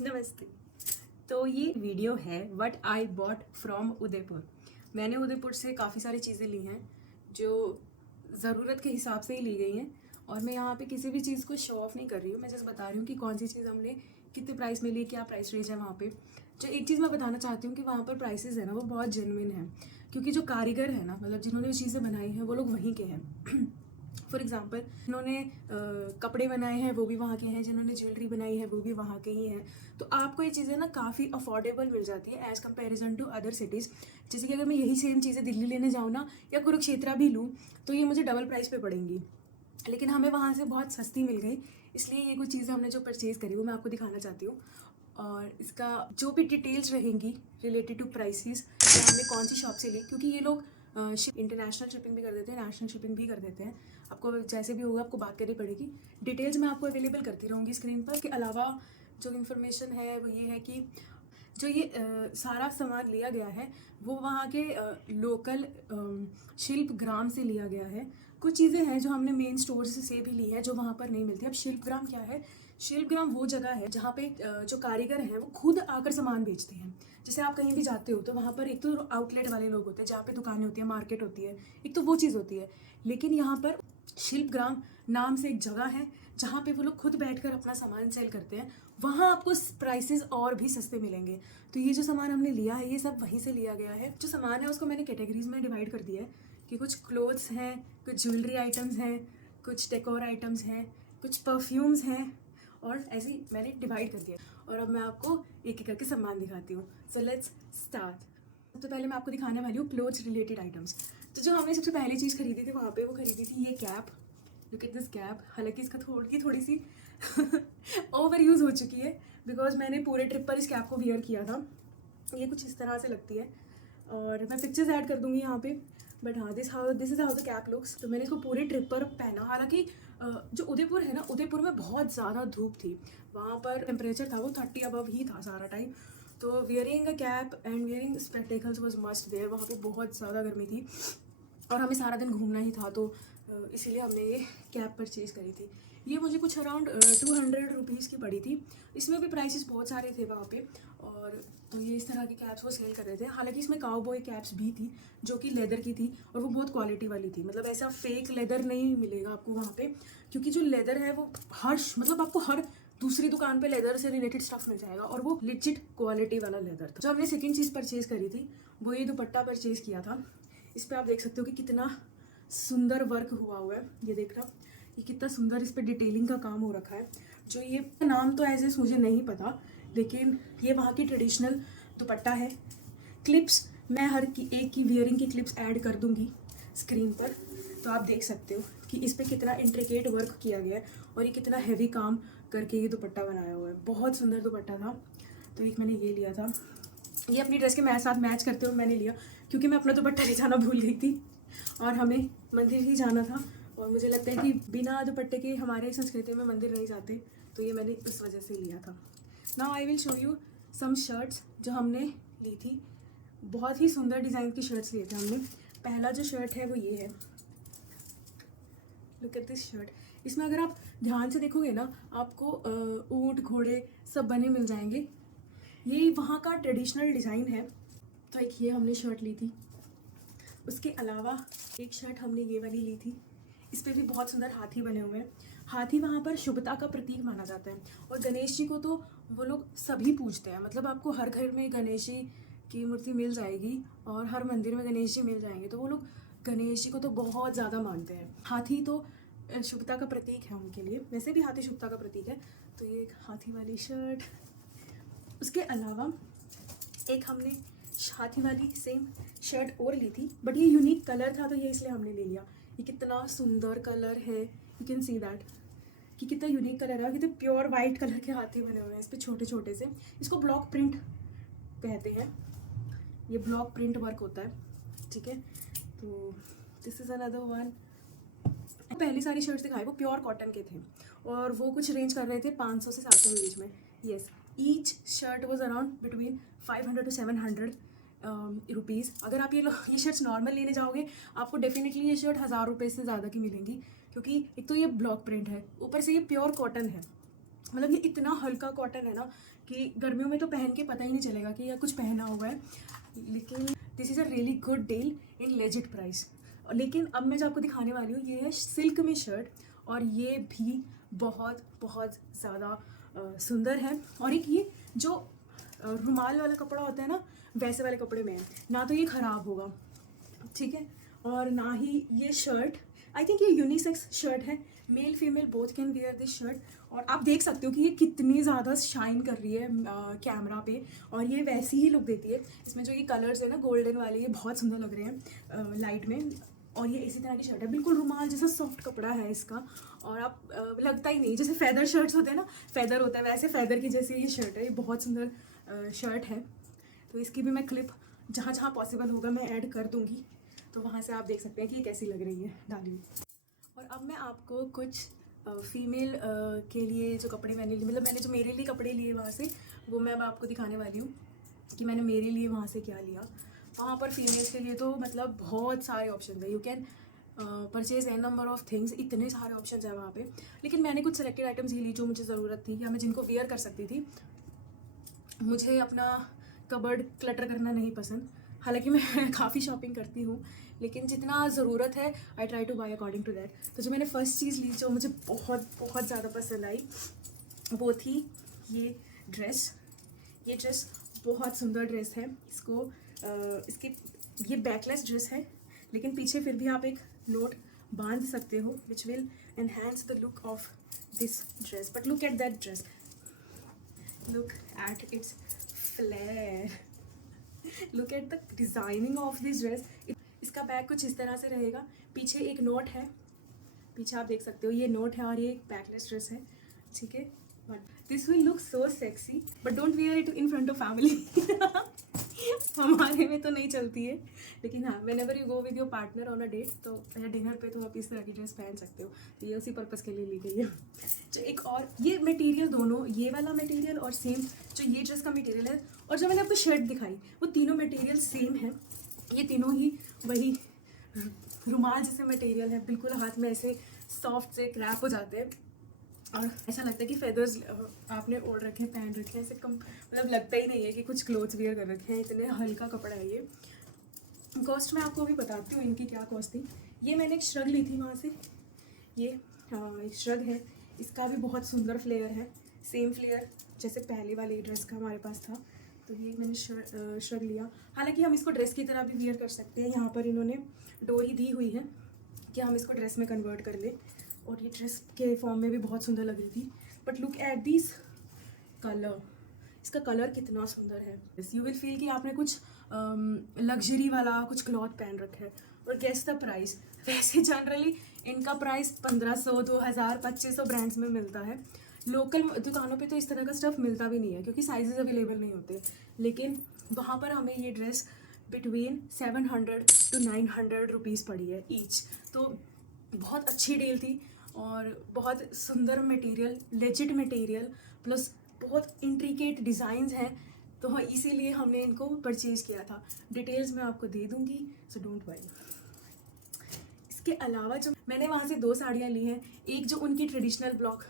नमस्ते। तो ये वीडियो है what I bought from Udaipur. मैंने उदयपुर से काफ़ी सारी चीज़ें ली हैं जो ज़रूरत के हिसाब से ही ली गई हैं, और मैं यहाँ पे किसी भी चीज़ को शो ऑफ नहीं कर रही हूँ। मैं जस्ट बता रही हूँ कि कौन सी चीज़ हमने कितने प्राइस में ली, क्या प्राइस रेंज है वहाँ पे। जो एक चीज़ मैं बताना चाहती हूँ कि वहाँ पर प्राइसेस है ना वो बहुत जेन्युइन है, क्योंकि जो कारीगर है ना, मतलब जिन्होंने वो चीज़ें बनाई हैं वो लोग वहीं के हैं। फॉर एग्ज़ाम्पल जिन्होंने कपड़े बनाए हैं वो भी वहाँ के हैं, जिन्होंने ज्वेलरी बनाई है वो भी वहाँ के ही हैं। तो आपको ये चीज़ें ना काफ़ी अफोर्डेबल मिल जाती है as comparison to other cities. जैसे कि अगर मैं यही सेम चीज़ें दिल्ली लेने जाऊँ ना, या कुरुक्षेत्रा भी लूँ, तो ये मुझे डबल प्राइस पे पड़ेंगी, लेकिन हमें वहाँ से बहुत सस्ती मिल गई। इसलिए ये कुछ चीज़ें हमने जो परचेज़ करी वो मैं आपको दिखाना चाहती हूँ, और इसका जो भी डिटेल्स रहेंगी रिलेटेड टू प्राइसेस या हमने कौन सी शॉप से ली, क्योंकि ये लोग इंटरनेशनल शिपिंग भी कर देते हैं, नेशनल शिपिंग भी कर देते हैं। आपको जैसे भी होगा आपको बात करनी पड़ेगी। डिटेल्स मैं आपको अवेलेबल करती रहूँगी स्क्रीन पर। इसके अलावा जो इन्फॉर्मेशन है वो ये है कि जो ये सारा सामान लिया गया है वो वहाँ के लोकल शिल्प ग्राम से लिया गया है। कुछ चीज़ें हैं जो हमने मेन स्टोर से भी ली है जो वहाँ पर नहीं मिलती। अब शिल्प ग्राम क्या है? शिल्प ग्राम वो जगह है जहाँ पे जो कारीगर हैं वो खुद आकर सामान बेचते हैं। जैसे आप कहीं भी जाते हो तो वहाँ पर एक तो आउटलेट वाले लोग होते हैं जहाँ पे दुकानें होती हैं, मार्केट होती है, एक तो वो चीज़ होती है। लेकिन यहाँ पर शिल्प ग्राम नाम से एक जगह है जहाँ पे वो लोग खुद बैठकर अपना सामान सेल करते हैं। वहाँ आपको प्राइसेस और भी सस्ते मिलेंगे। तो ये जो सामान हमने लिया है ये सब वहीं से लिया गया है। जो सामान है उसको मैंने कैटेगरीज में डिवाइड कर दिया है कि कुछ क्लोथ्स हैं, कुछ ज्वेलरी आइटम्स हैं, कुछ डेकोर आइटम्स हैं, कुछ परफ्यूम्स हैं, और ऐसे ही मैंने डिवाइड कर दिया। और अब मैं आपको एक एक करके सामान दिखाती हूँ। So let's start. तो पहले मैं आपको दिखाने वाली हूँ क्लोथ्स रिलेटेड आइटम्स। तो जो हमने सबसे पहली चीज़ खरीदी थी वहाँ पे, वो खरीदी थी ये cap. Look at this cap. हालांकि इसका थोड़ी सी ओवर यूज़ हो चुकी है, बिकॉज मैंने पूरे ट्रिप पर इस कैप को वियर किया था। ये कुछ इस तरह से लगती है, और मैं पिक्चर्स ऐड कर दूंगी यहाँ पे। बट हाँ, this is how the cap looks. तो मैंने इसको पूरे ट्रिप पर पहना। हालांकि जो उदयपुर है ना, उदयपुर में बहुत ज़्यादा धूप थी। वहाँ पर टेम्परेचर था वो 30 अबव ही था सारा टाइम। तो wearing a cap and wearing spectacles was must there. वहाँ पे बहुत ज़्यादा गर्मी थी और हमें सारा दिन घूमना ही था, तो इसीलिए हमने ये कैप परचेज़ करी थी। ये मुझे कुछ अराउंड 200 रुपीज़ की पड़ी थी। इसमें भी प्राइसेस बहुत सारे थे वहाँ पे, और तो ये इस तरह की कैप्स वो सेल कर रहे थे। हालांकि इसमें काउबॉय कैप्स भी थी जो कि लेदर की थी, और वो बहुत क्वालिटी वाली थी। मतलब ऐसा फेक लेदर नहीं मिलेगा आपको वहाँ पे, क्योंकि जो लेदर है वो मतलब आपको हर दूसरी दुकान पे लेदर से रिलेटेड स्टफ मिल जाएगा, और वो लिजिट क्वालिटी वाला लेदर था। जो हमने सेकेंड चीज़ परचेज़ करी थी वो ये दुपट्टा परचेज़ किया था। इस पर आप देख सकते हो कि कितना सुंदर वर्क हुआ है। ये देखना, ये कितना सुंदर इस पर डिटेलिंग का काम हो रखा है। जो ये नाम तो एज मुझे नहीं पता, लेकिन ये वहाँ की ट्रेडिशनल दुपट्टा है। क्लिप्स मैं हर एक की वियरिंग की क्लिप्स ऐड कर दूंगी स्क्रीन पर, तो आप देख सकते हो कि इस पर कितना इंट्रिकेट वर्क किया गया है, और ये कितना हैवी काम करके ये दुपट्टा बनाया हुआ है। बहुत सुंदर दुपट्टा था। तो एक मैंने ये लिया था। ये अपनी ड्रेस के साथ मैच करते हुए मैंने लिया, क्योंकि मैं अपना दुपट्टा ले जाना भूल गई थी और हमें मंदिर ही जाना था, और मुझे लगता है कि बिना दुपट्टे के हमारे संस्कृति में मंदिर नहीं जाते। तो ये मैंने इस वजह से लिया था। Now I will show you some shirts जो हमने ली थी। बहुत ही सुंदर डिज़ाइन की शर्ट्स लिए थे हमने। पहला जो शर्ट है वो ये है। Look at this shirt. इसमें अगर आप ध्यान से देखोगे ना, आपको ऊंट घोड़े सब बने मिल जाएंगे। ये वहाँ का ट्रेडिशनल डिज़ाइन है। तो एक ये हमने शर्ट ली थी। उसके अलावा एक शर्ट हमने ये वाली ली थी। इस पर भी बहुत सुंदर हाथी बने हुए हैं। हाथी वहाँ पर शुभता का प्रतीक माना जाता है, और गणेश जी को तो वो लोग सभी पूजते हैं। मतलब आपको हर घर में गणेश जी की मूर्ति मिल जाएगी, और हर मंदिर में गणेश जी मिल जाएंगे। तो वो लोग गणेश जी को तो बहुत ज़्यादा मानते हैं। हाथी तो शुभता का प्रतीक है उनके लिए। वैसे भी हाथी शुभता का प्रतीक है। तो ये एक हाथी वाली शर्ट। उसके अलावा एक हमने हाथी वाली सेम शर्ट और ली थी, बट ये यूनिक कलर था तो ये इसलिए हमने ले लिया। ये कितना सुंदर कलर है, यू कैन सी दैट कि कितना यूनिक कलर है। कितने प्योर वाइट कलर के हाथी बने हुए हैं इस पर छोटे छोटे से। इसको ब्लॉक प्रिंट कहते हैं। ये ब्लॉक प्रिंट वर्क होता है, ठीक है। तो दिस इज़ अनदर वन। पहली सारी शर्ट्स दिखाई वो प्योर कॉटन के थे, और वो कुछ रेंज कर रहे थे 500 से 700 के बीच में। Yes, each shirt was around between 500 to 700 rupees. अगर आप ये शर्ट्स नॉर्मल लेने जाओगे आपको डेफिनेटली ये शर्ट 1000 रुपये से ज़्यादा की मिलेंगी, क्योंकि एक तो ये ब्लॉक प्रिंट है, ऊपर से ये प्योर कॉटन है। मतलब ये इतना हल्का कॉटन है ना कि गर्मियों में तो पहन के पता ही नहीं चलेगा कि यह कुछ पहना हुआ है। लेकिन this is a really good deal in legit price. लेकिन अब मैं जो आपको दिखाने वाली हूँ ये है सिल्क में शर्ट, और ये भी बहुत बहुत ज़्यादा सुंदर है। और एक ये जो रुमाल वाला कपड़ा होता है ना, वैसे वाले कपड़े में है ना, तो ये ख़राब होगा, ठीक है। और ना ही ये शर्ट, आई थिंक ये यूनिसेक्स शर्ट है, male female both can wear this shirt. और आप देख सकते हो कि ये कितनी ज़्यादा शाइन कर रही है कैमरा पे, और ये वैसी ही लुक देती है। इसमें जो ये कलर्स है ना गोल्डन वाले, ये बहुत सुंदर लग रहे हैं लाइट में। और ये इसी तरह की शर्ट है, बिल्कुल रुमाल जैसा सॉफ्ट कपड़ा है इसका, और आप लगता ही नहीं जैसे फैदर शर्ट्स होते हैं ना, फैदर होता है वैसे फैदर की जैसी ये शर्ट है। ये बहुत सुंदर शर्ट है। तो इसकी भी मैं क्लिप जहाँ जहाँ पॉसिबल होगा मैं ऐड कर दूँगी, तो वहाँ से आप देख सकते हैं कि ये कैसी लग रही है डाली हुई। और अब मैं आपको कुछ फीमेल के लिए जो कपड़े मैंने लिए, मतलब मैंने जो मेरे लिए कपड़े लिए वहाँ से, वो मैं अब आपको दिखाने वाली हूँ कि मैंने मेरे लिए वहाँ से क्या लिया। वहाँ पर फीमेल्स के लिए तो मतलब बहुत सारे ऑप्शन है, you can purchase an number of things, इतने सारे ऑप्शन हैं वहाँ पे। लेकिन मैंने कुछ सेलेक्टेड आइटम्स ही ली जो मुझे ज़रूरत थी या मैं जिनको वियर कर सकती थी। मुझे अपना कबर्ड क्लटर करना नहीं पसंद, हालांकि मैं काफ़ी शॉपिंग करती हूँ, लेकिन जितना ज़रूरत है I try to buy according to that. तो जो मैंने फ़र्स्ट चीज़ ली जो मुझे बहुत बहुत ज़्यादा पसंद आई वो थी ये ड्रेस। ये ड्रेस बहुत सुंदर ड्रेस है। इसके ये बैकलेस ड्रेस है, लेकिन पीछे फिर भी आप एक नोट बांध सकते हो which will enhance the look of this dress. But look at that dress, look at its flare, look at the designing of this dress। इसका बैग कुछ इस तरह से रहेगा, पीछे एक नोट है, पीछे आप देख सकते हो ये नोट है, और ये एक बैकलेस ड्रेस है, ठीक है। This will look so sexy but don't wear it in front of family. हमारे में तो नहीं चलती है, लेकिन हाँ whenever you go with your partner on a date तो या डिनर पे तो आप इस तरह की ड्रेस पहन सकते हो। तो ये उसी पर्पज़ के लिए ली गई है। जो एक और ये मटेरियल, दोनों ये वाला मटेरियल और सेम जो ये ड्रेस का मटेरियल है, और जो मैंने आपको शर्ट दिखाई, वो तीनों मटेरियल सेम है। ये तीनों ही वही रुमाल जैसे मटेरियल है, बिल्कुल हाथ में ऐसे सॉफ्ट से क्रैप हो जाते हैं, और ऐसा लगता है कि फेदर्स आपने ओढ़ रखे हैं, पहन रखे हैं, ऐसे कम मतलब लगता ही नहीं है कि कुछ क्लोथ्स वियर कर रखे हैं, इतने हल्का कपड़ा है ये। कॉस्ट मैं आपको अभी बताती हूँ इनकी क्या कॉस्ट थी। ये मैंने एक श्रग ली थी वहाँ से, ये एक श्रग है, इसका भी बहुत सुंदर फ्लेयर है, सेम फ्लेयर जैसे पहले वाली ड्रेस का हमारे पास था। तो ये मैंने श्रग लिया। हालांकि हम इसको ड्रेस की तरह भी वियर कर सकते हैं, यहाँ पर इन्होंने डोरी दी हुई है कि हम इसको ड्रेस में कन्वर्ट कर लें, और ये ड्रेस के फॉर्म में भी बहुत सुंदर लग रही थी। But look at this colour, इसका कलर कितना सुंदर है। यू विल फील कि आपने कुछ लग्जरी वाला कुछ क्लॉथ पहन रखा है। और गेस द प्राइस, वैसे जनरली इनका प्राइस 1500, 2000, 2500 ब्रांड्स में मिलता है। लोकल दुकानों पे तो इस तरह का स्टफ़ मिलता भी नहीं है क्योंकि साइजेस अवेलेबल नहीं होते, लेकिन वहाँ पर हमें ये ड्रेस बिटवीन 700 to 900 रुपीज़ पड़ी है ईच। तो बहुत अच्छी डील थी, और बहुत सुंदर मटेरियल, लेजिट मटेरियल, प्लस बहुत इंट्रिकेट डिज़ाइंस हैं, तो हाँ इसीलिए हमने इनको परचेज़ किया था। डिटेल्स मैं आपको दे दूँगी, सो डोंट वरी। इसके अलावा जो मैंने वहाँ से 2 साड़ियाँ ली हैं, एक जो उनकी ट्रेडिशनल ब्लॉक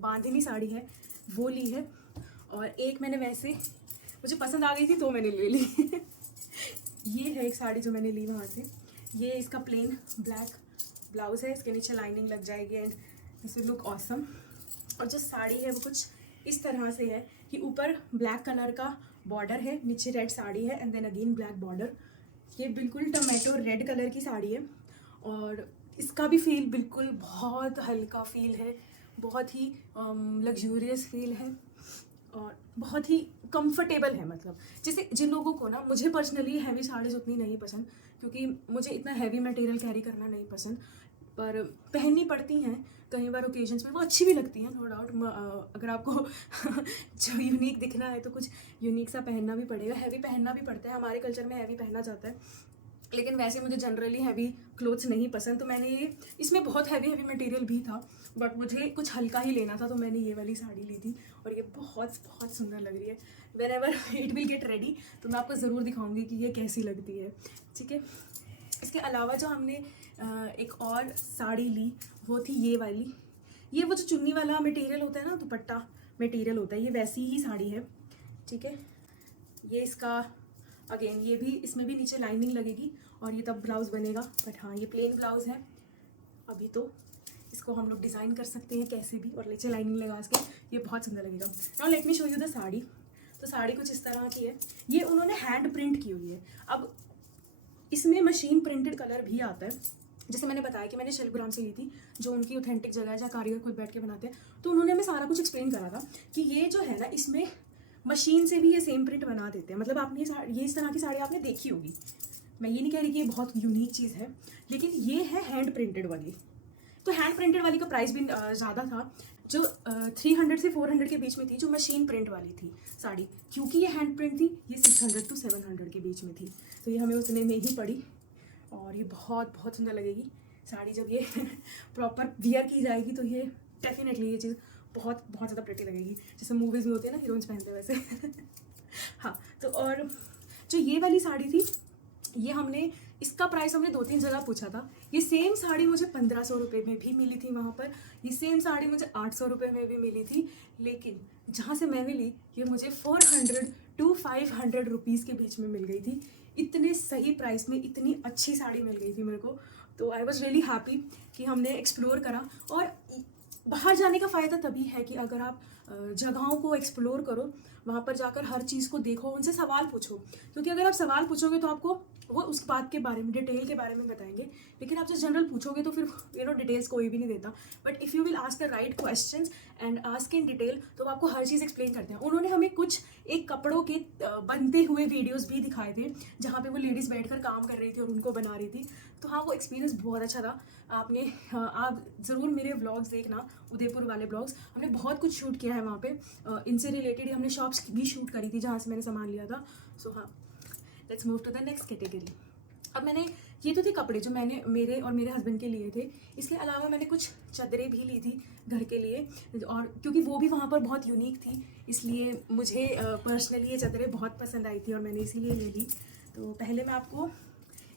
बांधनी साड़ी है वो ली है, और एक मैंने वैसे मुझे पसंद आ गई थी तो मैंने ले ली। ये है एक साड़ी जो मैंने ली वहाँ से। ये इसका प्लेन ब्लैक ब्लाउज़ है, इसके नीचे लाइनिंग लग जाएगी and this will look awesome. और जो साड़ी है वो कुछ इस तरह से है कि ऊपर ब्लैक कलर का बॉर्डर है, नीचे रेड साड़ी है and then again black border. ये बिल्कुल टमाटो रेड कलर की साड़ी है, और इसका भी फील बिल्कुल बहुत हल्का फील है, बहुत ही लग्जूरियस फील है, और बहुत ही कंफर्टेबल है। मतलब जैसे जिन लोगों को ना, मुझे पर्सनली हैवी साड़ीज़ उतनी नहीं पसंद क्योंकि मुझे इतना हैवी मटेरियल कैरी करना नहीं पसंद, पर पहननी पड़ती हैं कई बार ओकेजन्स में, वो अच्छी भी लगती हैं नो डाउट। अगर आपको जो यूनिक दिखना है तो कुछ यूनिक सा पहनना भी पड़ेगा, हैवी पहनना भी पड़ता है, हमारे कल्चर में हैवी पहना जाता है, लेकिन वैसे मुझे जनरली हैवी क्लोथ्स नहीं पसंद। तो मैंने ये, इसमें बहुत हैवी मटेरियल भी था बट मुझे कुछ हल्का ही लेना था, तो मैंने ये वाली साड़ी ली थी, और ये बहुत बहुत सुंदर लग रही है। When ever it will get ready तो मैं आपको ज़रूर दिखाऊंगी कि ये कैसी लगती है, ठीक है। इसके अलावा जो हमने एक और साड़ी ली वो थी ये वाली। ये वो जो चुन्नी वाला मटेरियल होता है ना, दुपट्टा मटेरियल होता है, ये वैसी ही साड़ी है, ठीक है। ये इसका अगेन ये भी, इसमें भी नीचे लाइनिंग लगेगी और ये तब ब्लाउज़ बनेगा, बट हाँ ये प्लेन ब्लाउज़ है अभी। तो इसको हम लोग डिज़ाइन कर सकते हैं कैसे भी, और नीचे लाइनिंग लगा के, ये बहुत सुंदर लगेगा। Now let me show you the sari. तो साड़ी कुछ इस तरह की है, ये उन्होंने हैंड प्रिंट की हुई है। अब इसमें मशीन प्रिंटेड कलर भी आता है, जैसे मैंने बताया कि मैंने शिल्पग्राम से ली थी, जो उनकी ऑथेंटिक जगह है जहाँ कारीगर खुद बैठ के बनाते हैं। तो उन्होंने हमें सारा कुछ एक्सप्लेन करा था कि ये जो है ना, इसमें मशीन से भी ये सेम प्रिंट बना देते हैं। मतलब आपने ये इस तरह की साड़ी आपने देखी होगी, मैं ये नहीं कह रही कि ये बहुत यूनिक चीज़ है, लेकिन ये है हैंड प्रिंटेड वाली। तो हैंड प्रिंटेड वाली का प्राइस भी ज़्यादा था, जो 300 से 400 के बीच में थी, जो मशीन प्रिंट वाली थी साड़ी। क्योंकि ये हैंड प्रिंट थी, ये 600 to 700 के बीच में थी। तो ये हमें उतने में ही पड़ी, और ये बहुत बहुत सुंदर लगेगी साड़ी जब ये प्रॉपर वियर की जाएगी। तो ये डेफिनेटली ये चीज़ बहुत बहुत ज़्यादा प्रिटी लगेगी, जैसे मूवीज़ में होती है ना, हीरोइंस पहनते हैं वैसे। हाँ, तो और जो ये वाली साड़ी थी, ये हमने, इसका प्राइस हमने 2-3 जगह पूछा था। ये सेम साड़ी मुझे 1500 रुपये में भी मिली थी वहाँ पर, ये सेम साड़ी मुझे 800 रुपये में भी मिली थी, लेकिन जहाँ से मैंने ली ये मुझे 400 to 500 रुपीज़ के बीच में मिल गई थी। इतने सही प्राइस में इतनी अच्छी साड़ी मिल गई थी मेरे को। तो आई वॉज रियली हैप्पी कि हमने एक्सप्लोर करा। और बाहर जाने का फ़ायदा तभी है कि अगर आप जगहों को एक्सप्लोर करो, वहाँ पर जाकर हर चीज़ को देखो, उनसे सवाल पूछो, क्योंकि अगर आप सवाल पूछोगे तो आपको वो उस बात के बारे में, डिटेल के बारे में बताएंगे। लेकिन आप जो जनरल पूछोगे तो फिर डिटेल्स कोई भी नहीं देता। But if you will ask the right questions and ask in detail, तो आपको हर चीज़ एक्सप्लेन करते हैं। उन्होंने हमें कुछ एक कपड़ों के बनते हुए वीडियोज़ भी दिखाए थे, जहाँ पे वो लेडीज़ बैठकर काम कर रही थी और उनको बना रही थी। तो हाँ, वो एक्सपीरियंस बहुत अच्छा था। आप ज़रूर मेरे व्लॉग्स देखना, उदयपुर वाले ब्लॉग्स। हमने बहुत कुछ शूट किया है वहाँ पे, इनसे रिलेटेड हमने शॉप्स भी शूट करी थी जहाँ से मैंने सामान लिया था। सो हाँ, let's move to the next category. अब मैंने, ये तो थे कपड़े जो मैंने मेरे और मेरे हस्बैंड के लिए थे। इसके अलावा मैंने कुछ चादरें भी ली थी घर के लिए, और क्योंकि वो भी वहाँ पर बहुत यूनिक थी, इसलिए मुझे पर्सनली ये चादरें बहुत पसंद आई थी और मैंने इसीलिए ले ली। तो पहले मैं आपको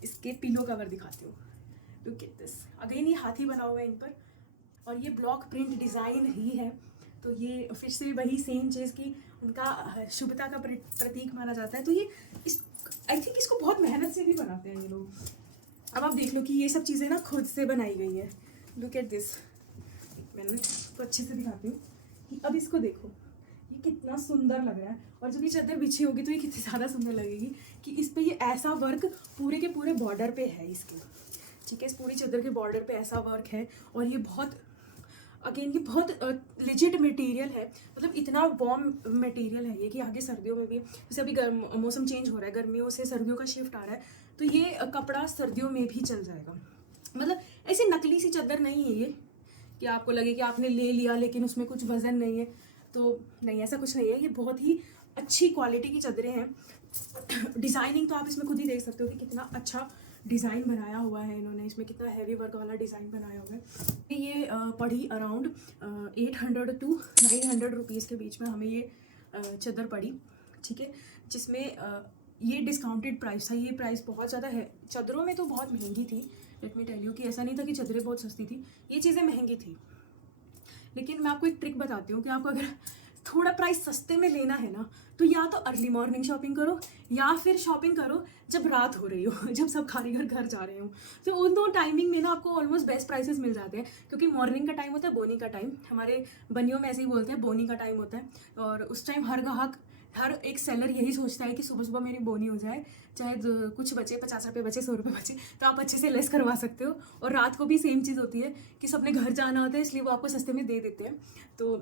इसके पिलो कवर दिखाती हूँ। Look at this. अगेन ये हाथी बना हुआ है इन पर, और ये ब्लॉक प्रिंट डिज़ाइन ही है। तो ये फिर से वही सेम चीज़ की उनका शुभता का प्रतीक माना जाता है। तो ये इस, आई थिंक इसको बहुत मेहनत से भी बनाते हैं ये लोग। अब आप देख लो कि ये सब चीज़ें ना खुद से बनाई गई है। Look at this. मैंने तो अच्छे से दिखाती हूँ कि अब इसको देखो, ये कितना सुंदर लग रहा है। और जब ये चादर बिछी होगी तो ये कितनी ज़्यादा सुंदर लगेगी कि इस पर ये ऐसा वर्क पूरे के पूरे बॉर्डर पे है इसके, ठीक है। इस पूरी चादर के बॉर्डर पे ऐसा वर्क है, और ये बहुत, अगेन ये बहुत लेजिट मटेरियल है। मतलब इतना वार्म मटेरियल है ये कि आगे सर्दियों में भी, जैसे अभी मौसम चेंज हो रहा है, गर्मियों से सर्दियों का शिफ्ट आ रहा है, तो ये कपड़ा सर्दियों में भी चल जाएगा। मतलब ऐसी नकली सी चादर नहीं है ये कि आपको लगे कि आपने ले लिया लेकिन उसमें कुछ वजन नहीं है। तो नहीं, ऐसा कुछ नहीं है। ये बहुत ही अच्छी क्वालिटी की चादरें हैं। डिज़ाइनिंग तो आप इसमें खुद ही देख सकते हो कि कितना अच्छा डिज़ाइन बनाया हुआ है इन्होंने, इसमें कितना हैवी वर्क वाला डिज़ाइन बनाया हुआ है। ये पड़ी अराउंड 800 to 900 रुपीज़ के बीच में हमें ये चादर पड़ी, ठीक है। जिसमें ये डिस्काउंटेड प्राइस था। ये प्राइस बहुत ज़्यादा है, चादरों में तो बहुत महंगी थी। लेट मी टेल यू कि ऐसा नहीं था कि चादरें बहुत सस्ती थी, ये चीज़ें महंगी थी। लेकिन मैं आपको एक ट्रिक बताती हूँ कि आपको अगर थोड़ा प्राइस सस्ते में लेना है ना, तो या तो अर्ली मॉर्निंग शॉपिंग करो, या फिर शॉपिंग करो जब रात हो रही हो, जब सब कारीगर घर जा रहे हो। तो उन दो टाइमिंग में ना आपको ऑलमोस्ट बेस्ट प्राइसेस मिल जाते हैं, क्योंकि मॉर्निंग का टाइम होता है बोनी का टाइम, हमारे बनियों में ऐसे ही बोलते हैं, बोनी का टाइम होता है। और उस टाइम हर ग्राहक, हर एक सेलर यही सोचता है कि सुबह सुबह मेरी बोनी हो जाए, चाहे कुछ बचे, 50 रुपये बचे, 100 रुपये बचे, तो आप अच्छे से लेस करवा सकते हो। और रात को भी सेम चीज़ होती है कि सबने घर जाना होता है, इसलिए वो आपको सस्ते में दे देते हैं। तो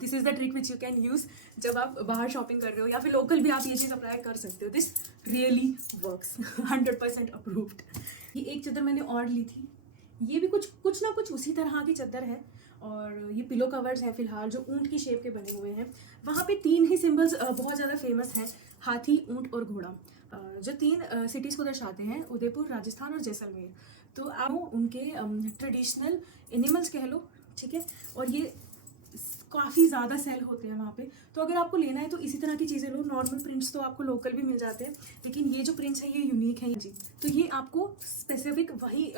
this is the trick which you can use जब आप बाहर शॉपिंग कर रहे हो, या फिर लोकल भी आप ये चीज़ अप्लाई कर सकते हो। This really works, 100% approved. ये एक चादर मैंने और ली थी, ये भी कुछ ना कुछ उसी तरह की चादर है। और ये पिलो कवर्स हैं फिलहाल, जो ऊँट की शेप के बने हुए हैं। वहाँ पे 3 ही सिम्बल्स बहुत ज़्यादा फेमस हैं, हाथी, ऊँट और घोड़ा, जो 3 सिटीज़ को दर्शाते हैं, उदयपुर, राजस्थान और जैसलमेर। तो आप उनके ट्रेडिशनल एनिमल्स कह लो, ठीक है। और ये काफ़ी ज़्यादा सेल होते हैं वहाँ पे। तो अगर आपको लेना है तो इसी तरह की चीज़ें लो। नॉर्मल प्रिंट्स तो आपको लोकल भी मिल जाते हैं, लेकिन ये जो प्रिंट्स हैं ये यूनिक हैं जी। तो ये आपको स्पेसिफिक वही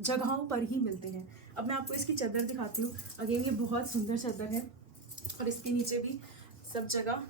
जगहों पर ही मिलते हैं। अब मैं आपको इसकी चादर दिखाती हूँ। अगेन ये बहुत सुंदर चादर है, और इसके नीचे भी सब जगह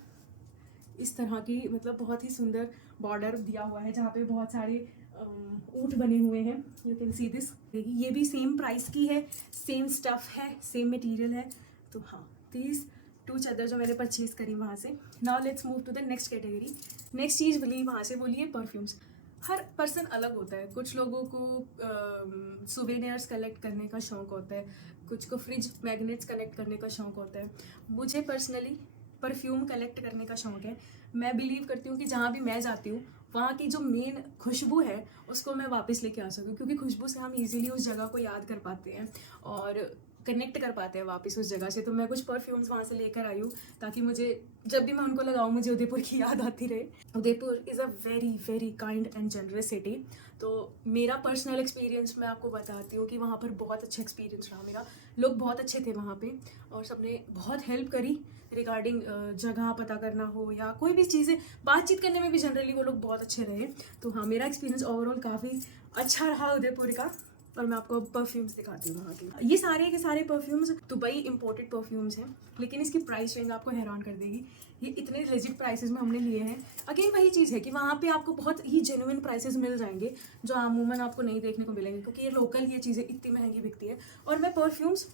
इस तरह की मतलब बहुत ही सुंदर बॉर्डर दिया हुआ है जहाँ पे बहुत सारे ऊँट बने हुए हैं। You can see this. ये भी सेम प्राइस की है, सेम स्टफ है, सेम मटेरियल है। तो हाँ, दीज 2 चादर जो मैंने परचेज करी वहाँ से। Now let's move to the next category. Next चीज़ बोली वहाँ से, बोलिए परफ्यूम्स। हर पर्सन अलग होता है। कुछ लोगों को सुवेनियर्स कलेक्ट करने का शौक़ होता है, कुछ को फ्रिज मैग्नेट्स कलेक्ट करने का शौक़ होता है। मुझे पर्सनली परफ्यूम कलेक्ट करने का शौक़ है। मैं बिलीव करती हूँ कि जहाँ भी मैं जाती हूँ वहाँ की जो मेन खुशबू है उसको मैं वापस लेके आ सकूँ, क्योंकि खुशबू से हम इजीली उस जगह को याद कर पाते हैं और कनेक्ट कर पाते हैं वापस उस जगह से। तो मैं कुछ परफ्यूम्स वहाँ से लेकर आई हूँ ताकि मुझे जब भी मैं उनको लगाऊँ मुझे उदयपुर की याद आती रहे। Udaipur is a very very kind and generous city. तो मेरा पर्सनल एक्सपीरियंस मैं आपको बताती हूँ कि वहाँ पर बहुत अच्छा एक्सपीरियंस रहा मेरा। लोग बहुत अच्छे थे वहाँ पे और सबने बहुत हेल्प करी रिगार्डिंग जगह पता करना हो या कोई भी चीज़ें बातचीत करने में भी जनरली वो लोग बहुत अच्छे रहे। तो हाँ, मेरा एक्सपीरियंस ओवरऑल काफ़ी अच्छा रहा उदयपुर का। और मैं आपको परफ्यूम्स दिखाती हूँ वहाँ के। ये सारे के सारे परफ्यूम्स दुबई इंपोर्टेड परफ्यूम्स हैं, लेकिन इसकी प्राइस रेंज आपको हैरान कर देगी। ये इतने लेजिट प्राइसेस में हमने लिए हैं। अगेन वही चीज़ है कि वहाँ पे आपको बहुत ही जेन्युइन प्राइसेस मिल जाएंगे जो अमूमन आपको नहीं देखने को मिलेंगे, क्योंकि ये लोकल ये चीज़ें इतनी महंगी बिकती है। और मैं परफ्यूम्स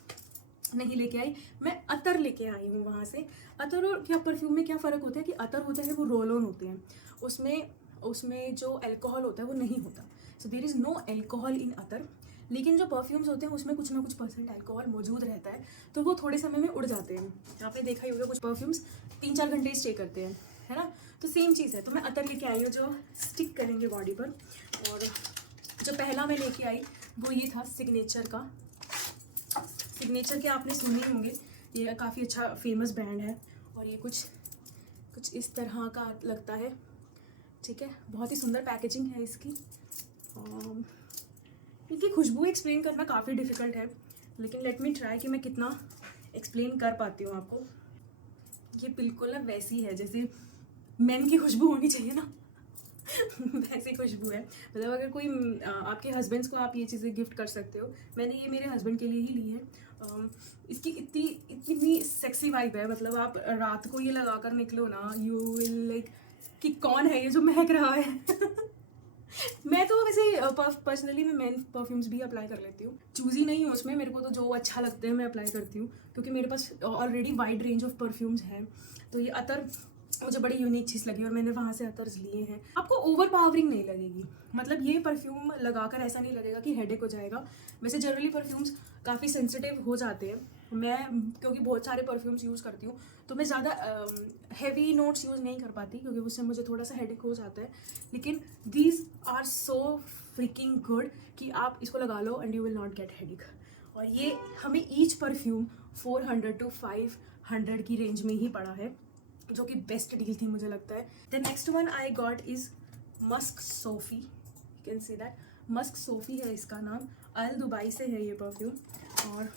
नहीं लेके आई, मैं अतर लेके आई हूँ वहाँ से। अतर और क्या परफ्यूम में क्या फ़र्क होता है कि अतर होता है वो रोल ऑन होते हैं, उसमें जो अल्कोहल होता है वो नहीं होता। So there is no alcohol in अतर। लेकिन जो परफ्यूम्स होते हैं उसमें कुछ ना कुछ परसेंट अल्कोहल मौजूद रहता है, तो वो थोड़े समय में उड़ जाते हैं। आपने देखा ही होगा कुछ परफ्यूम्स 3-4 घंटे स्टे करते हैं, है ना। तो सेम चीज़ है। तो मैं अतर लेके आई हूँ जो स्टिक करेंगे बॉडी पर। और जो पहला मैं लेके आई वो ये था सिग्नेचर का। सिग्नेचर के आपने सुने ही होंगे, ये काफ़ी अच्छा फेमस ब्रांड है। और ये कुछ इस तरह का लगता है, ठीक है। बहुत ही सुंदर पैकेजिंग है इसकी। इनकी खुशबू एक्सप्लेन करना काफ़ी डिफ़िकल्ट है, लेकिन लेट मी ट्राई कि मैं कितना एक्सप्लेन कर पाती हूँ आपको। ये बिल्कुल ना वैसी है जैसे मैन की खुशबू होनी चाहिए ना वैसी खुशबू है। मतलब अगर कोई आपके हस्बैंड्स को आप ये चीज़ें गिफ्ट कर सकते हो। मैंने ये मेरे हस्बैंड के लिए ही ली है। इसकी इतनी सेक्सी वाइब है। मतलब आप रात को ये लगा कर निकलो ना, यू विल लाइक कि कौन है ये जो महक रहा है मैं तो वैसे पर्सनली मैं मेन परफ्यूम्स भी अप्लाई कर लेती हूँ। चूज़ी नहीं हूँ उसमें, मेरे को तो जो अच्छा लगता है मैं अप्लाई करती हूँ, क्योंकि मेरे पास already wide range of perfumes है। तो ये अतर मुझे बड़ी यूनिक चीज़ लगी और मैंने वहाँ से अतर्स लिए हैं। आपको ओवर पावरिंग नहीं लगेगी। मतलब ये परफ्यूम लगाकर ऐसा नहीं लगेगा कि हेडेक हो जाएगा। वैसे जनरली परफ्यूम्स काफ़ी सेंसिटिव हो जाते हैं। मैं क्योंकि बहुत सारे परफ्यूम्स यूज़ करती हूँ तो मैं ज़्यादा हैवी नोट्स यूज़ नहीं कर पाती, क्योंकि उससे मुझे थोड़ा सा हेडेक हो जाता है। लेकिन these are so freaking good कि आप इसको लगा लो and you will not get headache. और ये हमें ईच परफ्यूम 400 to 500 की रेंज में ही पड़ा है, जो कि बेस्ट डील थी मुझे लगता है। The next one I got is Musk SoFi. You can see that, Musk SoFi है इसका नाम। अल दुबई से है ये परफ्यूम और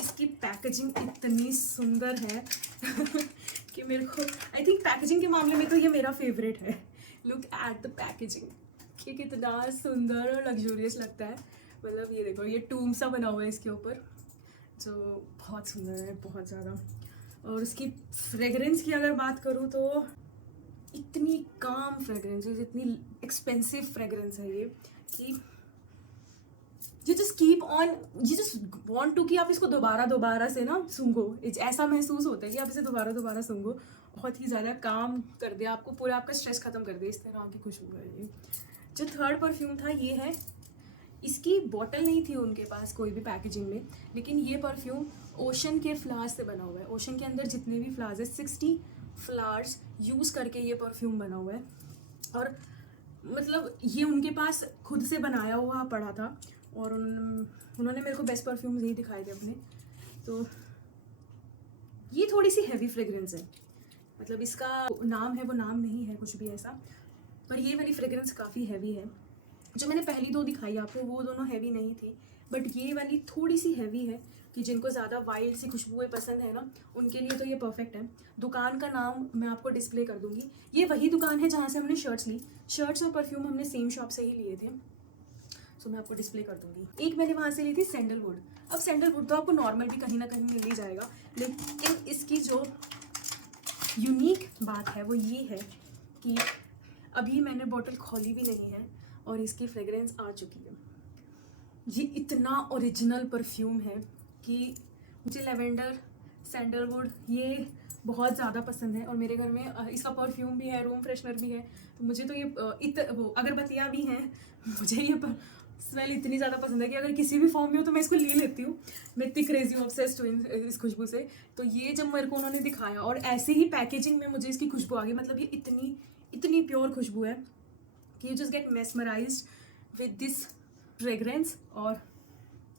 इसकी पैकेजिंग इतनी सुंदर है कि मेरे को आई थिंक पैकेजिंग के मामले में तो ये मेरा फेवरेट है। लुक एट द पैकेजिंग, ये कितना सुंदर और लग्जूरियस लगता है। मतलब ये देखो, ये टूम सा बना हुआ है इसके ऊपर, जो बहुत सुंदर है, बहुत ज़्यादा। और उसकी फ्रेगरेंस की अगर बात करूँ तो इतनी काम फ्रेगरेंस है, इतनी एक्सपेंसिव फ्रेगरेंस है ये कि you just keep on, you just want to कि आप इसको दोबारा से ना सूंघो। ऐसा महसूस होता है कि आप इसे दोबारा सूंघो। बहुत ही ज़्यादा काम कर दिया आपको, पूरा आपका स्ट्रेस खत्म कर दिया, इस तरह की खुशबू है ये। जो थर्ड परफ्यूम था ये है, इसकी बॉटल नहीं थी उनके पास कोई भी पैकेजिंग में, लेकिन ये परफ्यूम ओशन के फ्लावर्स से बना हुआ है। ओशन के अंदर जितने भी फ्लावर्स है 60 फ्लावर्स यूज़ करके ये परफ्यूम बना हुआ है। और मतलब ये उनके पास खुद से बनाया हुआ पड़ा था और उन्होंने मेरे को बेस्ट परफ्यूम्स यही दिखाए थे अपने। तो ये थोड़ी सी हैवी फ्रेगरेंस है, मतलब इसका नाम है वो नाम नहीं है कुछ भी ऐसा, पर ये वाली फ्रेगरेंस काफ़ी हैवी है। जो मैंने पहली दो दिखाई आपको वो दोनों हैवी नहीं थी, बट ये वाली थोड़ी सी हैवी है कि जिनको ज़्यादा वाइल्ड सी खुशबुएं पसंद है ना, उनके लिए तो ये परफेक्ट है। दुकान का नाम मैं आपको डिस्प्ले कर दूंगी। ये वही दुकान है जहाँ से हमने शर्ट्स ली। शर्ट्स और परफ्यूम हमने सेम शॉप से ही लिए थे। तो मैं आपको डिस्प्ले कर दूंगी। एक मैंने वहाँ से ली थी सैंडलवुड। अब सैंडलवुड तो आपको नॉर्मल भी कहीं ना कहीं मिल ही जाएगा, लेकिन इसकी जो यूनिक बात है वो ये है कि अभी मैंने बॉटल खोली भी नहीं है और इसकी फ्रेगरेंस आ चुकी है। ये इतना ओरिजिनल परफ्यूम है कि मुझे लेवेंडर, सैंडलवुड ये बहुत ज़्यादा पसंद है और मेरे घर में इसका परफ्यूम भी है, रूम फ्रेशनर भी है। तो मुझे तो ये वो अगरबत्तियाँ भी हैं। मुझे ये स्मेल इतनी ज़्यादा पसंद है कि अगर किसी भी फॉर्म में हो तो मैं इसको ले लेती हूँ। मैं इतनी क्रेजी ऑब्सेस्ड हूँ इस खुशबू से। तो ये जब मेरे को उन्होंने दिखाया और ऐसे ही पैकेजिंग में मुझे इसकी खुशबू आ गई, मतलब ये इतनी प्योर खुशबू है कि you just get mesmerised with this fragrance और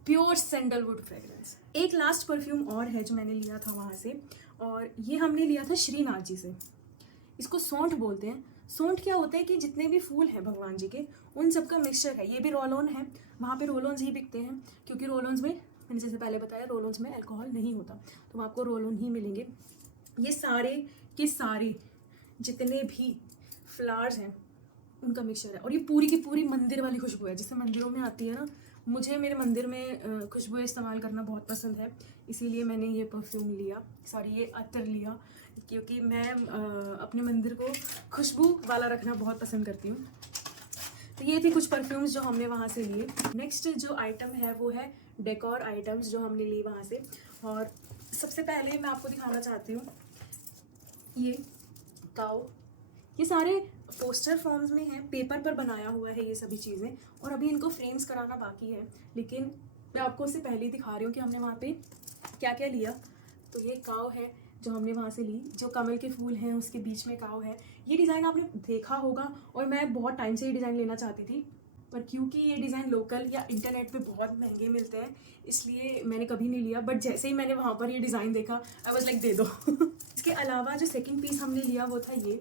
प्योर सैंडलवुड फ्रेगरेंस। एक लास्ट परफ्यूम और है जो मैंने लिया था वहाँ से, और ये हमने लिया था श्रीनाथ जी से। इसको सौंठ बोलते हैं। सौंठ क्या होता है कि जितने भी फूल हैं भगवान जी के उन सब का मिक्सचर है। ये भी रोल ऑन है, वहाँ पे रोल ऑन्स ही बिकते हैं क्योंकि रोल ऑन्स में, मैंने जैसे पहले बताया, रोल ऑन्स में अल्कोहल नहीं होता, तो आपको रोल ऑन ही मिलेंगे। ये सारे के सारे जितने भी फ्लावर्स हैं उनका मिक्सचर है और ये पूरी की पूरी मंदिर वाली खुशबू है, जैसे मंदिरों में आती है ना। मुझे मेरे मंदिर में खुशबू इस्तेमाल करना बहुत पसंद है, इसीलिए मैंने ये परफ्यूम लिया, ये अतर लिया, क्योंकि मैं अपने मंदिर को खुशबू वाला रखना बहुत पसंद करती हूँ। तो ये थी कुछ परफ्यूम्स जो हमने वहाँ से लिए। नेक्स्ट जो आइटम है वो है डेकोर आइटम्स जो हमने लिए वहाँ से। और सबसे पहले मैं आपको दिखाना चाहती हूँ ये काऊ। ये सारे पोस्टर फॉर्म्स में हैं, पेपर पर बनाया हुआ है ये सभी चीज़ें, और अभी इनको फ्रेम्स कराना बाकी है, लेकिन मैं आपको उससे पहले ही दिखा रही हूँ कि हमने वहाँ पे क्या क्या लिया। तो ये काऊ है जो हमने वहाँ से ली, जो कमल के फूल हैं उसके बीच में काऊ है। ये डिज़ाइन आपने देखा होगा और मैं बहुत टाइम से ये डिज़ाइन लेना चाहती थी, पर क्योंकि ये डिज़ाइन लोकल या इंटरनेट पे बहुत महंगे मिलते हैं इसलिए मैंने कभी नहीं लिया। बट जैसे ही मैंने वहाँ पर ये डिज़ाइन देखा आई वाज लाइक दे दो। इसके अलावा जो सेकेंड पीस हमने लिया वो था ये,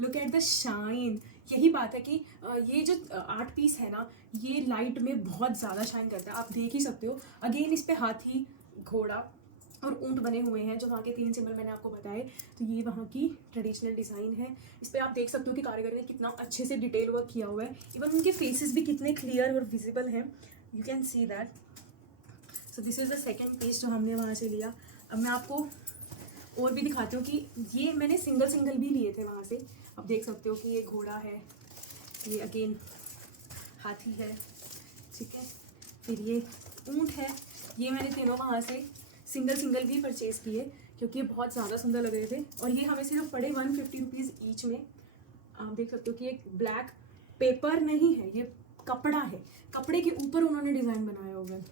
लुक एट द शाइन। यही बात है कि ये जो 8 पीस है ना, ये लाइट में बहुत ज़्यादा शाइन करता है, आप देख ही सकते हो। अगेन इस पे हाथी, घोड़ा और ऊंट बने हुए हैं, जो वहाँ के 3 सिंबल मैंने आपको बताए। तो ये वहाँ की ट्रेडिशनल डिज़ाइन है। इस पर आप देख सकते हो कि कारीगर ने कितना अच्छे से डिटेल वर्क किया हुआ है। इवन उनके फेसेस भी कितने क्लियर और विजिबल हैं, you can see that. So this is the second piece जो हमने वहाँ से लिया। अब मैं आपको और भी दिखाती हूँ कि ये मैंने सिंगल भी लिए थे वहाँ से। आप देख सकते हो कि ये घोड़ा है, ये अगेन हाथी है, ठीक है, फिर ये ऊंट है। ये मैंने तीनों वहाँ से सिंगल भी परचेज़ किए क्योंकि ये बहुत ज़्यादा सुंदर लग रहे थे और ये हमें सिर्फ पड़े 150 रुपीज़ ईच में। आप देख सकते हो कि एक ब्लैक पेपर नहीं है, ये कपड़ा है, कपड़े के ऊपर उन्होंने डिज़ाइन बनाया हुआ है,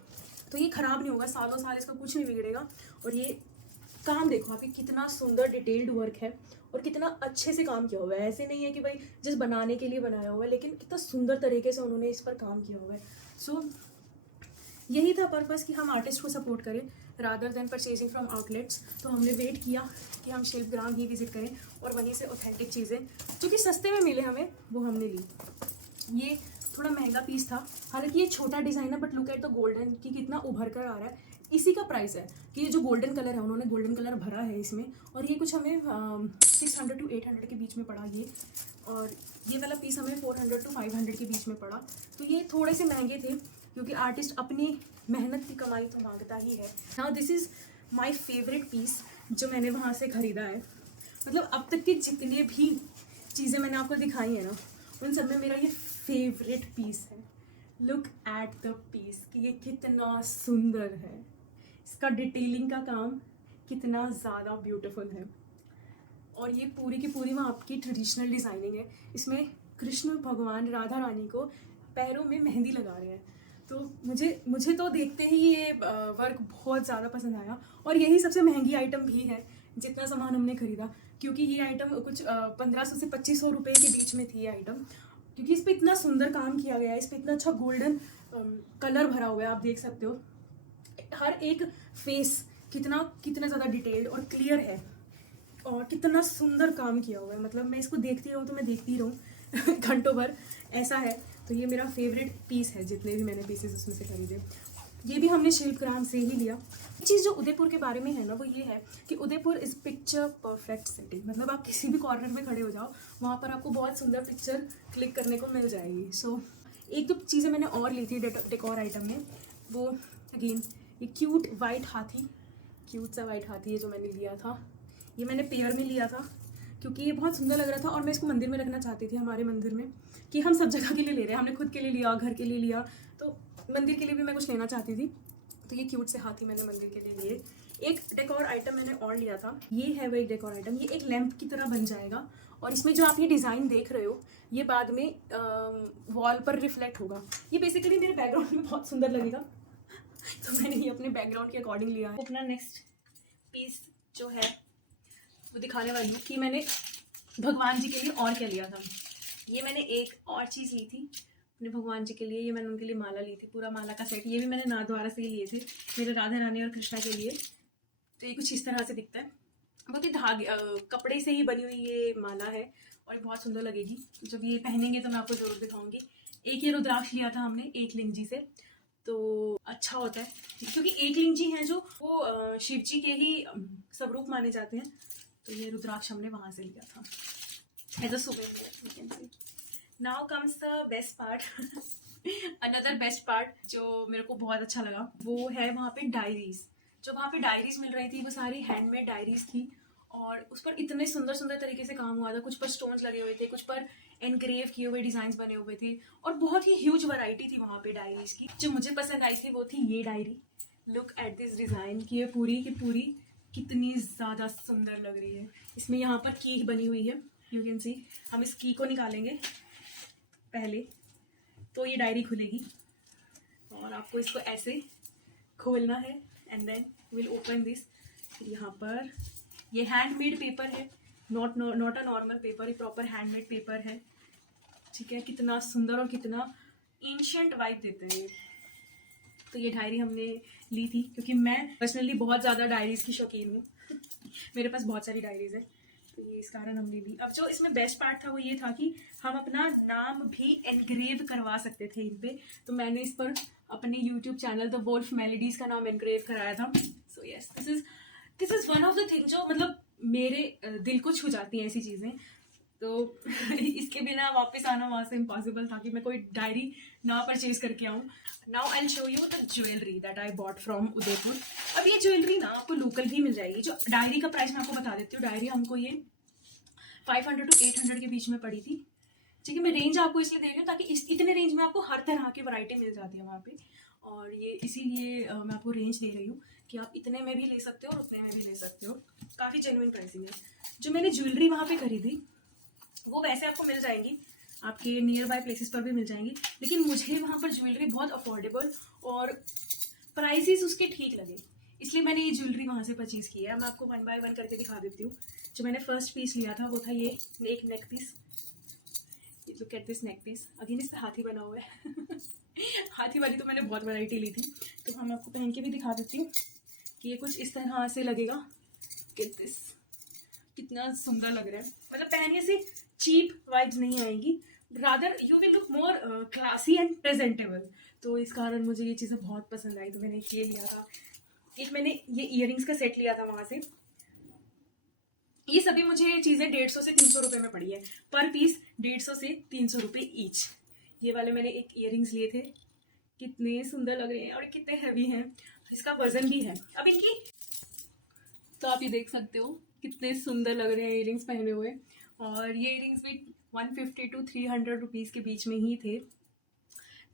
तो ये ख़राब नहीं होगा, सालों साल इसका कुछ नहीं बिगड़ेगा। और ये काम देखो आप, कितना सुंदर डिटेल्ड वर्क है और कितना अच्छे से काम किया हुआ है। ऐसे नहीं है कि भाई जस्ट बनाने के लिए बनाया हुआ है, लेकिन कितना सुंदर तरीके से उन्होंने इस पर काम किया हुआ है। सो यही था पर्पस कि हम आर्टिस्ट को सपोर्ट करें rather than purchasing from outlets. तो हमने वेट किया कि हम शिल्पग्राम ही विजिट करें और वहीं से ऑथेंटिक चीज़ें जो कि सस्ते में मिले हमें वो हमने ली। ये थोड़ा महंगा पीस था, हालांकि ये छोटा डिज़ाइन है, but look at the golden की कितना उभर कर आ रहा है। इसी का प्राइस है कि ये जो गोल्डन कलर है उन्होंने गोल्डन कलर भरा है इसमें, और ये कुछ हमें 600 to 800 के बीच में पड़ा ये, और ये वाला पीस हमें 400 to 500 के बीच में पड़ा। तो ये थोड़े से महंगे थे क्योंकि आर्टिस्ट अपनी मेहनत की कमाई तो मांगता ही है। Now this is my favourite piece जो मैंने वहाँ से ख़रीदा है। मतलब अब तक की जितने भी चीज़ें मैंने आपको दिखाई है ना, उन सब में मेरा ये फेवरेट पीस है। लुक एट द पीस कि ये कितना सुंदर है, इसका डिटेलिंग का काम कितना ज़्यादा ब्यूटीफुल है, और ये पूरी की पूरी वहाँ आपकी ट्रेडिशनल डिज़ाइनिंग है। इसमें कृष्ण भगवान राधा रानी को पैरों में मेहंदी लगा रहे हैं। तो मुझे तो देखते ही ये वर्क बहुत ज़्यादा पसंद आया, और यही सबसे महंगी आइटम भी है जितना सामान हमने ख़रीदा, क्योंकि ये आइटम कुछ 1500 से 2500 रुपये के बीच में थी ये आइटम, क्योंकि इस पर इतना सुंदर काम किया गया है, इस पर इतना अच्छा गोल्डन कलर भरा हुआ है। आप देख सकते हो हर एक फेस कितना ज़्यादा डिटेल्ड और क्लियर है, और कितना सुंदर काम किया हुआ है। मतलब मैं इसको देखती रहूँ तो मैं देखती रहूँ घंटों भर, ऐसा है। तो ये मेरा फेवरेट पीस है जितने भी मैंने पीसेस उसमें से खरीदे। ये भी हमने शिल्पग्राम से ही लिया। एक चीज़ जो उदयपुर के बारे में है ना वो ये है कि Udaipur is picture perfect city. मतलब आप किसी भी कॉर्नर में खड़े हो जाओ, वहाँ पर आपको बहुत सुंदर पिक्चर क्लिक करने को मिल जाएगी। सो एक दो चीज़ें मैंने और ली थी डेकोर आइटम में, वो अगेन ये क्यूट वाइट हाथी, क्यूट सा वाइट हाथी है जो मैंने लिया था। ये मैंने पेयर में लिया था क्योंकि ये बहुत सुंदर लग रहा था और मैं इसको मंदिर में रखना चाहती थी, हमारे मंदिर में, कि हम सब जगह के लिए ले रहे हैं, हमने खुद के लिए लिया, घर के लिए लिया, तो मंदिर के लिए भी मैं कुछ लेना चाहती थी, तो ये क्यूट से हाथी मैंने मंदिर के लिए लिए। एक डेकोर आइटम मैंने और लिया था, ये है वो एक डेकोर आइटम, ये एक लैंप की तरह बन जाएगा और इसमें जो आप ये डिज़ाइन देख रहे हो ये बाद में वॉल पर रिफ्लेक्ट होगा। ये बेसिकली मेरे बैकग्राउंड में बहुत सुंदर लगेगा तो मैंने ये अपने बैकग्राउंड के अकॉर्डिंग लिया है। अपना नेक्स्ट पीस जो है वो दिखाने वाली हूँ कि मैंने भगवान जी के लिए और क्या लिया था। ये मैंने एक और चीज़ ली थी अपने भगवान जी के लिए, ये मैंने उनके लिए माला ली थी, पूरा माला का सेट। ये भी मैंने नाथद्वारा से ही लिए थे मेरे राधा रानी और कृष्णा के लिए। तो ये कुछ इस तरह से दिखता है, बहुत ही धागे कपड़े से ही बनी हुई ये माला है और ये बहुत सुंदर लगेगी। जब ये पहनेंगे तो मैं आपको ज़रूर दिखाऊंगी। एक ये रुद्राक्ष लिया था हमने एक लिंग जी से, तो अच्छा होता है क्योंकि एक लिंग जी हैं जो वो शिव जी के ही स्वरूप माने जाते हैं, तो ये रुद्राक्ष हमने वहाँ से लिया था as a souvenir. Now comes the best part another best part जो मेरे को बहुत अच्छा लगा, वो है वहाँ पे डायरीज। जो वहाँ पे डायरीज मिल रही थी वो सारी हैंडमेड डायरीज थी और उस पर इतने सुंदर सुंदर तरीके से काम हुआ था। कुछ पर स्टोन्स लगे हुए थे, कुछ पर एनग्रेव किए हुए डिजाइन बने हुए थे और बहुत ही ह्यूज वैरायटी थी वहाँ पे डायरीज की। जो मुझे पसंद आई थी वो थी ये diary. Look at this design की, ये पूरी की पूरी कितनी ज़्यादा सुंदर लग रही है। इसमें यहाँ पर की बनी हुई है, यू कैन सी। हम इस की को निकालेंगे पहले तो ये डायरी खुलेगी और आपको इसको ऐसे खोलना है and then will open this. यहाँ पर ये हैंडमेड पेपर है, नॉट अ नॉर्मल पेपर, ये प्रॉपर हैंडमेड पेपर है, ठीक है। कितना सुंदर और कितना एंशिएंट वाइब देते हैं ये। तो ये डायरी हमने ली थी क्योंकि मैं पर्सनली बहुत ज़्यादा डायरीज़ की शौकीन हूँ मेरे पास बहुत सारी डायरीज़ है, तो ये इस कारण हमने ली। अब जो इसमें बेस्ट पार्ट था वो ये था कि हम अपना नाम भी एनग्रेव करवा सकते थे इन पे। तो मैंने इस पर अपने YouTube channel the Wolff melodies का नाम एनग्रेव कराया था। So yes, this is one of the thing जो मतलब मेरे दिल को छू जाती हैं ऐसी चीज़ें। तो इसके बिना वापस आना वहाँ से इम्पॉसिबल था कि मैं कोई डायरी ना परचेज करके आऊँ। Now I will show you the jewellery that I bought from Udaipur. अब ये ज्वेलरी ना आपको लोकल भी मिल जाएगी। जो डायरी का प्राइस मैं आपको बता देती हूँ, डायरी हमको ये 500 to 800 के बीच में पड़ी थी, ठीक है। मैं रेंज आपको इसलिए दे रही हूँ ताकि इतने रेंज में आपको हर तरह की वैरायटी मिल जाती है वहाँ पे, और ये इसीलिए मैं आपको रेंज दे रही हूँ कि आप इतने में भी ले सकते हो और उतने में भी ले सकते हो। काफ़ी जेन्युइन प्राइसिंग है। जो मैंने ज्वेलरी वहाँ पे खरीदी वो वैसे आपको मिल जाएंगी, आपके नियर बाय प्लेसेस पर भी मिल जाएंगी, लेकिन मुझे वहाँ पर ज्वेलरी बहुत अफोर्डेबल और प्राइसेस उसके ठीक लगे, इसलिए मैंने ये ज्वेलरी वहाँ से परचेज़ की है। मैं आपको वन बाय वन करके दिखा देती हूँ। जो मैंने फर्स्ट पीस लिया था वो था ये एक neck piece. Look at this neck piece, again इस पर हाथी बना हुआ है हाथी वाली तो मैंने बहुत वैरायटी ली थी, तो हम आपको पहन के भी दिखा देती हूँ कि ये कुछ इस तरह से लगेगा। गेट दिस, कितना सुंदर लग रहा है। मतलब पहनने से चीप वाइब्स नहीं आएगी, rather you will look more classy and presentable. तो इस कारण मुझे ये चीज़ें बहुत पसंद आई, तो मैंने ये लिया था। एक मैंने ये इयररिंग्स का सेट लिया था वहाँ से। ये सभी मुझे चीज़ें 150 से 300 रुपये में पड़ी है, पर पीस 150 से 300 रुपये ईच। ये वाले मैंने एक इयररिंग्स लिए थे, कितने सुंदर लग रहे हैं और कितने हैवी हैं, इसका वजन भी है। अब इनकी तो आप ये देख सकते हो कितने सुंदर लग रहे हैं इयररिंग्स पहने हुए, और ये इयररिंग्स भी 150 to 300 रुपीज़ के बीच में ही थे।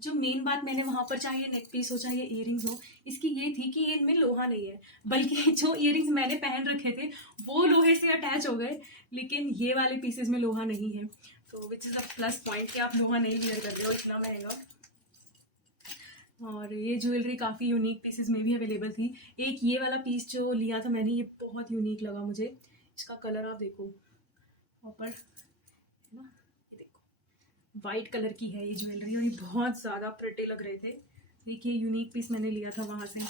जो मेन बात मैंने वहाँ पर, चाहे नेक पीस हो चाहे इयररिंग्स हो, इसकी ये थी कि इनमें लोहा नहीं है, बल्कि जो इयररिंग्स मैंने पहन रखे थे वो लोहे से अटैच हो गए, लेकिन ये वाले पीसेस में लोहा नहीं है। तो which is a plus point कि आप लोहा नहीं वियर कर रहे हो इतना महंगा। और ये ज्वेलरी काफ़ी यूनिक पीसेस में भी अवेलेबल थी। एक ये वाला पीस जो लिया था मैंने, ये बहुत यूनिक लगा मुझे। इसका कलर आप देखो ऊपर है ना, ये देखो वाइट कलर की है ये ज्वेलरी, और ये बहुत ज़्यादा प्रिटी लग रहे थे। देखिए यूनिक पीस मैंने लिया था वहाँ से।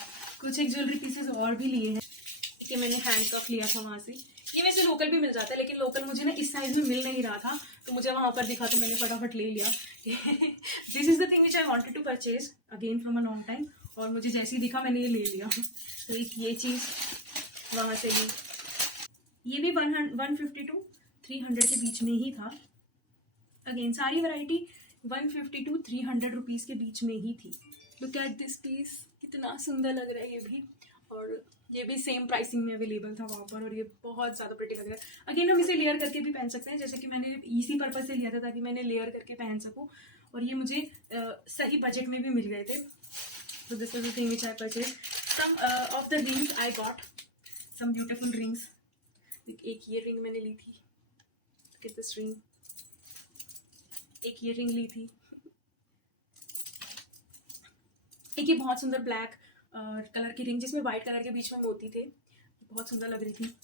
कुछ एक ज्वेलरी पीसेस और भी लिए हैं। देखिए मैंने हैंड कफ लिया था वहाँ से। ये वैसे लोकल भी मिल जाता है, लेकिन लोकल मुझे ना इस साइज़ में मिल नहीं रहा था, तो मुझे वहाँ पर दिखा तो मैंने फटाफट ले लिया this is the thing which I wanted to purchase again from a long time, और मुझे जैसे ही दिखा मैंने ये ले लिया। तो एक ये चीज़ वहाँ से ली, ये भी 150 to 300 के बीच में ही था। अगेन सारी वैरायटी 150 to 300 रुपीज़ के बीच में ही थी। लुक एट दिस पीस, कितना सुंदर लग रहा है ये भी, और ये भी सेम प्राइसिंग में अवेलेबल था वहाँ पर, और ये बहुत ज़्यादा प्रिटी लग रहा है। अगेन हम इसे लेयर करके भी पहन सकते हैं, जैसे कि मैंने इसी पर्पज़ से लिया था ताकि मैंने लेयर करके पहन सकूँ, और ये मुझे सही बजट में भी मिल गए थे। So this is the thing which I purchased. Some of the rings I got, some beautiful rings. एक ये रिंग मैंने ली थी, look at this ring. एक ये रिंग ली थी, एक ये बहुत सुंदर ब्लैक कलर की रिंग जिसमें वाइट कलर के बीच में मोती थे, बहुत सुंदर लग रही थी।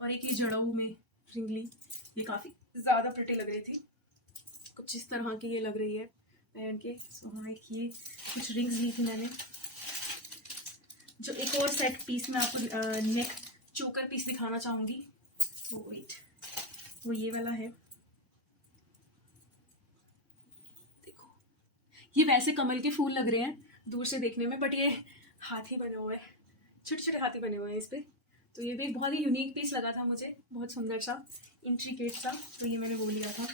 और एक ये जड़ऊ में रिंग ली, ये काफ़ी ज़्यादा प्रिटी लग रही थी, कुछ इस तरह की ये लग रही है पहन के। सो हाँ, एक ये कुछ रिंग्स ली थी मैंने। जो एक और सेट पीस मैं आपको नेक चोकर पीस दिखाना चाहूँगी, वो वेट, वो ये वाला है। देखो, ये वैसे कमल के फूल लग रहे हैं दूर से देखने में, बट ये हाथी बने हुए हैं, छोटे छोटे हाथी बने हुए हैं इस पर। तो ये भी एक बहुत ही यूनिक पीस लगा था मुझे, बहुत सुंदर सा, इंट्रिकेट सा, तो ये मैंने वो लिया था।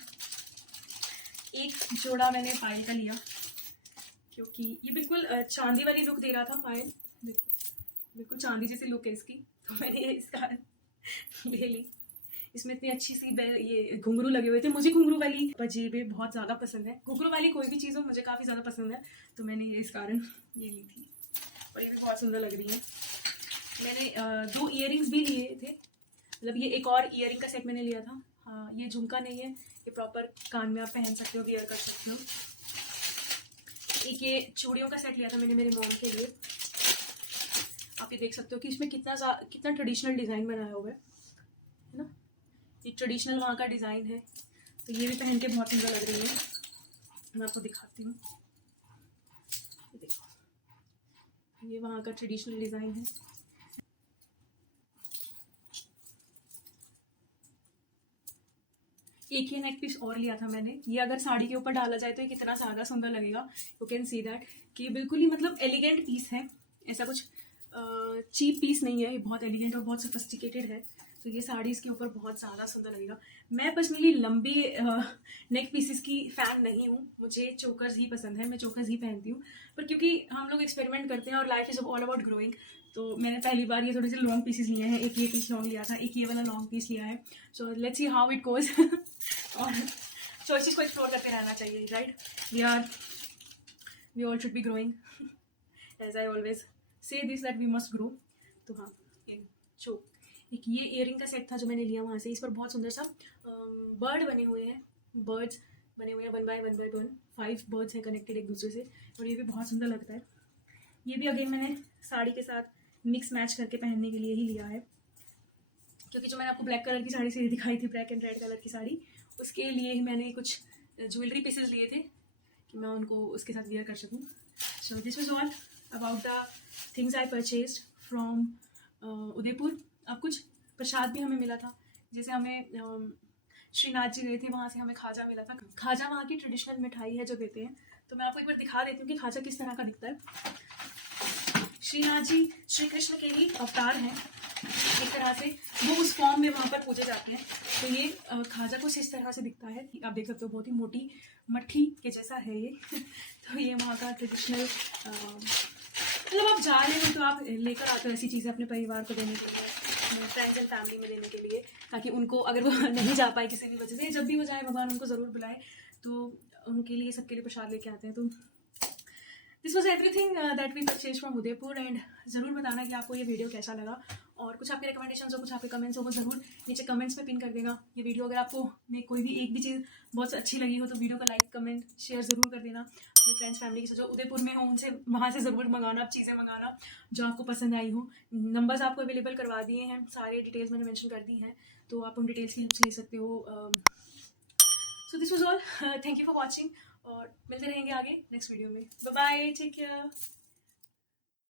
एक जोड़ा मैंने पायल का लिया, क्योंकि ये बिल्कुल चांदी वाली लुक दे रहा था पायल, देखो बिल्कुल चांदी जैसी लुक है इसकी, तो मैंने ये इसका ले ली। इसमें इतनी अच्छी सी ये घुंघरू लगे हुए थे, मुझे घुंघरू वाली पजेबें बहुत ज़्यादा पसंद है, घुंघरू वाली कोई भी चीज़ हो मुझे काफ़ी ज़्यादा पसंद है, तो मैंने ये इस कारण ये ली थी, और ये भी बहुत सुंदर लग रही है। मैंने 2 इयररिंग्स भी लिए थे, मतलब ये एक और इयररिंग का सेट मैंने लिया था। हाँ, ये झुमका नहीं है, ये प्रॉपर कान में आप पहन सकते हो, वियर कर सकते हो। एक ये चूड़ियों का सेट लिया था मैंने मेरे मॉम के लिए, आप ये देख सकते हो कि इसमें कितना ट्रेडिशनल डिज़ाइन बनाया हुआ है ना, ये ट्रेडिशनल वहाँ का डिज़ाइन है, तो ये भी पहन के बहुत सुंदर लग रही है। मैं आपको दिखाती हूँ, ये देखो, ये वहाँ का ट्रेडिशनल डिज़ाइन है। एक ही नेक पीस और लिया था मैंने, ये अगर साड़ी के ऊपर डाला जाए तो ये कितना ज़्यादा सुंदर लगेगा। यू कैन सी दैट कि बिल्कुल ही मतलब एलिगेंट पीस है, ऐसा कुछ चीप पीस नहीं है, ये बहुत एलिगेंट और बहुत सोफिस्टिकेटेड है, तो ये साड़ी इसके ऊपर बहुत ज़्यादा सुंदर लगेगा। मैं पर्सनली लंबी नेक पीसेस की फ़ैन नहीं हूँ, मुझे चोकर्स ही पसंद है, मैं चोकर्स ही पहनती हूँ, पर क्योंकि हम लोग एक्सपेरिमेंट करते हैं और life is all about growing, तो मैंने पहली बार ये थोड़े से लॉन्ग पीसेस लिए हैं। एक ये पीस लॉन्ग लिया था, एक ये वाला लॉन्ग पीस लिया है, so let's see how it goes. और चॉइसेस को एक्सप्लोर करते रहना चाहिए, right? We all should be growing, as I always say this that we must grow. तो हाँ, एक ये इयरिंग का सेट था जो मैंने लिया वहाँ से, इस पर बहुत सुंदर सा बर्ड बने हुए हैं, बर्ड्स बने हुए हैं 1 by 1 5 बर्ड्स हैं कनेक्टेड एक दूसरे से, और ये भी बहुत सुंदर लगता है। ये भी अगेन मैंने साड़ी के साथ मिक्स मैच करके पहनने के लिए ही लिया है, क्योंकि जो मैंने आपको ब्लैक कलर की साड़ी से दिखाई थी, ब्लैक एंड रेड कलर की साड़ी, उसके लिए ही मैंने कुछ ज्वेलरी पीसेस लिए थे कि मैं उनको उसके साथ वियर कर सकूँ। सो this was all about the things I purchased from Udaipur. अब कुछ प्रसाद भी हमें मिला था, जैसे हमें श्रीनाथ जी गए थे, वहाँ से हमें खाजा मिला था। खाजा वहाँ की ट्रेडिशनल मिठाई है जो देते हैं, तो मैं आपको एक बार दिखा देती हूँ कि खाजा किस तरह का दिखता है। श्रीनाथ जी श्री कृष्ण के ही अवतार हैं एक तरह से, वो उस फॉर्म में वहाँ पर पूजे जाते हैं। तो ये खाजा कुछ इस तरह से दिखता है, आप देख सकते हो, बहुत ही मोटी मट्ठी के जैसा है ये। तो ये वहाँ का ट्रेडिशनल, मतलब आप जा रहे हो तो आप लेकर आते हो ऐसी चीज़ें अपने परिवार को देने के लिए, अपने फ्रेंड्स एंड फैमिली में देने के लिए, ताकि उनको अगर वो नहीं जा पाए किसी भी वजह से, जब भी वो जाए भगवान उनको ज़रूर बुलाए, तो उनके लिए सबके लिए प्रसाद लेके आते हैं। तो this was everything that we purchase from Udaipur, and ज़रूर बताना कि आपको ये वीडियो कैसा लगा, और कुछ आपके रिकमेंडेशन हो, कुछ आपके कमेंट्स हो, वो ज़रूर नीचे कमेंट्स में पिन कर देना। ये वीडियो अगर आपको में कोई भी एक भी चीज़ बहुत अच्छी लगी हो तो वीडियो को लाइक कमेंट शेयर ज़रूर कर देना अपने फ्रेंड्स फैमिली के साथ, जो उदयपुर में हो उनसे, वहाँ से ज़रूर मंगाना, आप चीज़ें मंगाना जो आपको पसंद आई हो। नंबर्स आपको अवेलेबल करवा दिए हैं, सारे डिटेल्स मैंने मेंशन कर दी हैं, तो आप उन डिटेल्स की हेल्प ले सकते हो। So this was all, thank you for watching, और मिलते रहेंगे आगे नेक्स्ट वीडियो में। Bye bye, take care.